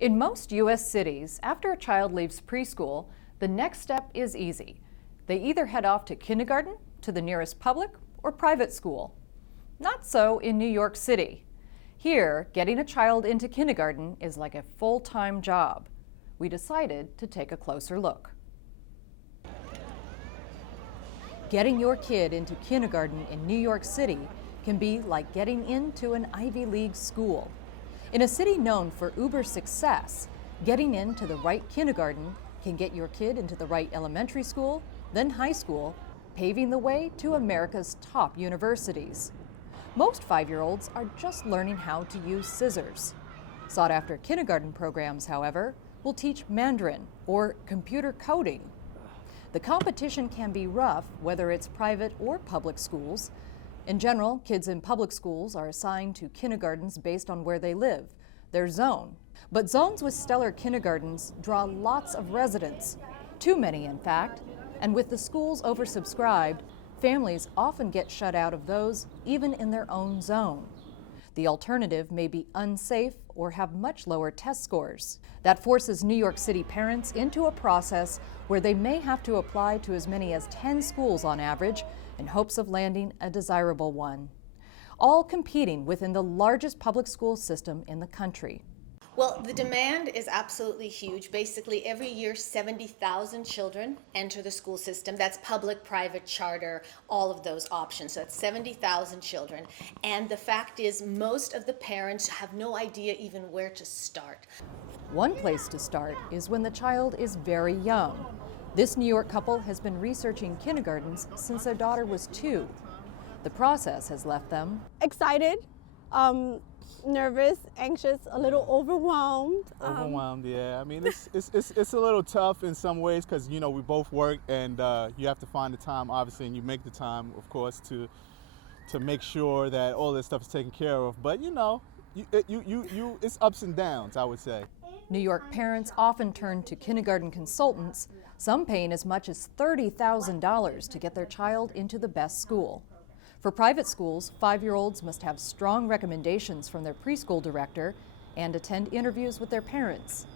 In most U.S. cities, after a child leaves preschool, the next step is easy. They either head off to kindergarten, to the nearest public or private school. Not so in New York City. Here, getting a child into kindergarten is like a full-time job. We decided to take a closer look. Getting your kid into kindergarten in New York City can be like getting into an Ivy League school. In a city known for uber success, getting into the right kindergarten can get your kid into the right elementary school, then high school, paving the way to America's top universities. Most 5-year-olds are just learning how to use scissors. Sought-after kindergarten programs, however, will teach Mandarin or computer coding. The competition can be rough, whether it's private or public schools. In general, kids in public schools are assigned to kindergartens based on where they live, their zone. But zones with stellar kindergartens draw lots of residents, too many in fact, and with the schools oversubscribed, families often get shut out of those even in their own zone. The alternative may be unsafe or have much lower test scores. That forces New York City parents into a process where they may have to apply to as many as 10 schools on average in hopes of landing a desirable one, all competing within the largest public school system in the country. Well, the demand is absolutely huge. Basically, every year 70,000 children enter the school system. That's public, private, charter, all of those options. So it's 70,000 children. And the fact is, most of the parents have no idea even where to start. One place to start is when the child is very young. This New York couple has been researching kindergartens since their daughter was 2. The process has left them excited, nervous, anxious, a little overwhelmed. Overwhelmed, yeah. I mean, it's a little tough in some ways because, you know, we both work and you have to find the time, obviously, and you make the time, of course, to make sure that all this stuff is taken care of. But, you know, it's ups and downs, I would say. New York parents often turn to kindergarten consultants, some paying as much as $30,000 to get their child into the best school. For private schools, 5-year-olds must have strong recommendations from their preschool director and attend interviews with their parents.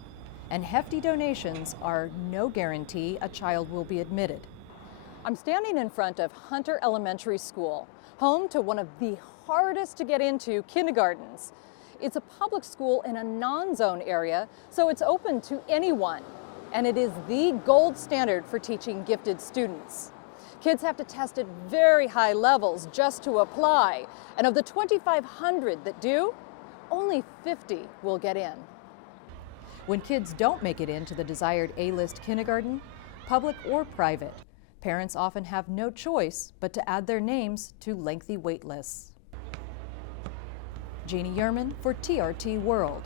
And hefty donations are no guarantee a child will be admitted. I'm standing in front of Hunter Elementary School, home to one of the hardest to get into kindergartens. It's a public school in a non-zone area, so it's open to anyone. And it is the gold standard for teaching gifted students. Kids have to test at very high levels just to apply. And of the 2,500 that do, only 50 will get in. When kids don't make it into the desired A-list kindergarten, public or private, parents often have no choice but to add their names to lengthy wait lists. Jeannie Yerman for TRT World.